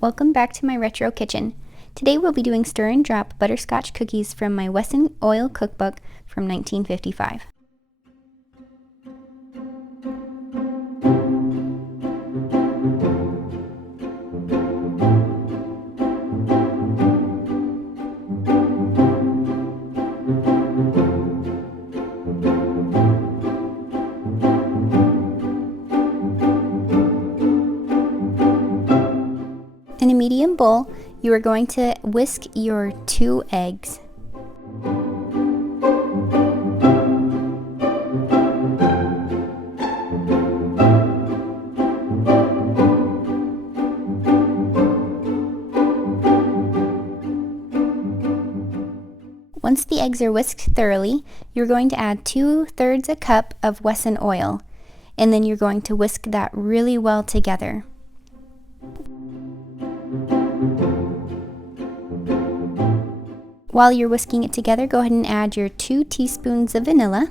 Welcome back to my retro kitchen. Today we'll be doing stir and drop butterscotch cookies from my Wesson Oil cookbook from 1955. In a medium bowl, you are going to whisk your 2 eggs. Once the eggs are whisked thoroughly, you're going to add 2/3 a cup of Wesson oil, and then you're going to whisk that really well together. While you're whisking it together, go ahead and add your 2 teaspoons of vanilla.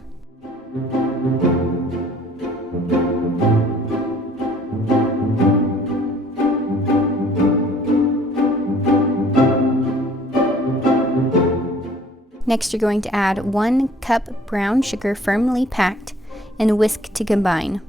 Next, you're going to add 1 cup brown sugar firmly packed and whisk to combine.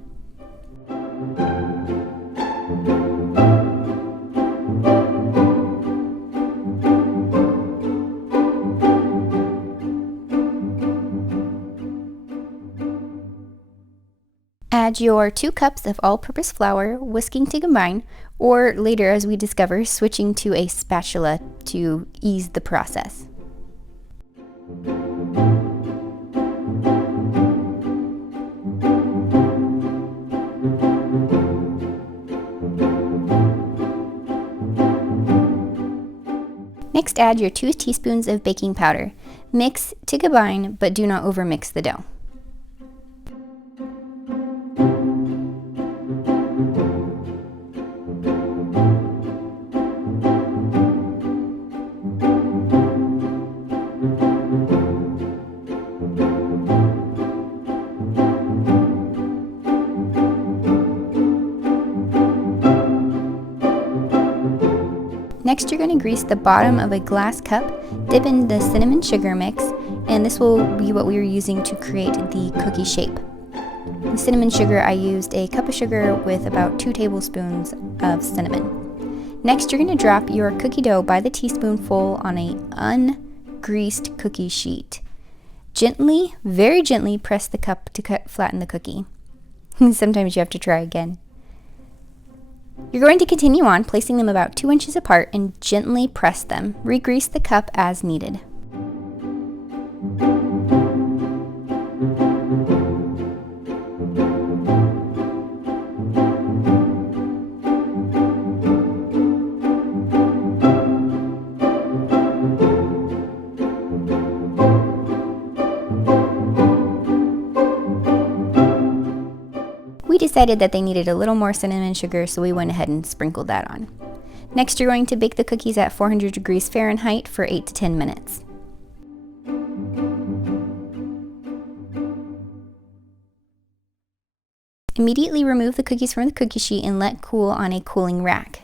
Add your 2 cups of all-purpose flour, whisking to combine, or later, as we discover, switching to a spatula to ease the process. Next, add your 2 teaspoons of baking powder. Mix to combine, but do not overmix the dough. Next, you're going to grease the bottom of a glass cup, dip in the cinnamon sugar mix, and this will be what we are using to create the cookie shape. In cinnamon sugar, I used a cup of sugar with about 2 tablespoons of cinnamon. Next, you're going to drop your cookie dough by the teaspoonful on a ungreased cookie sheet. Gently, very gently, press the cup to flatten the cookie. Sometimes you have to try again. You're going to continue on, placing them about 2 inches apart and gently press them. Re-grease the cup as needed. We decided that they needed a little more cinnamon sugar, so we went ahead and sprinkled that on. Next, you're going to bake the cookies at 400 degrees Fahrenheit for 8 to 10 minutes. Immediately remove the cookies from the cookie sheet and let cool on a cooling rack.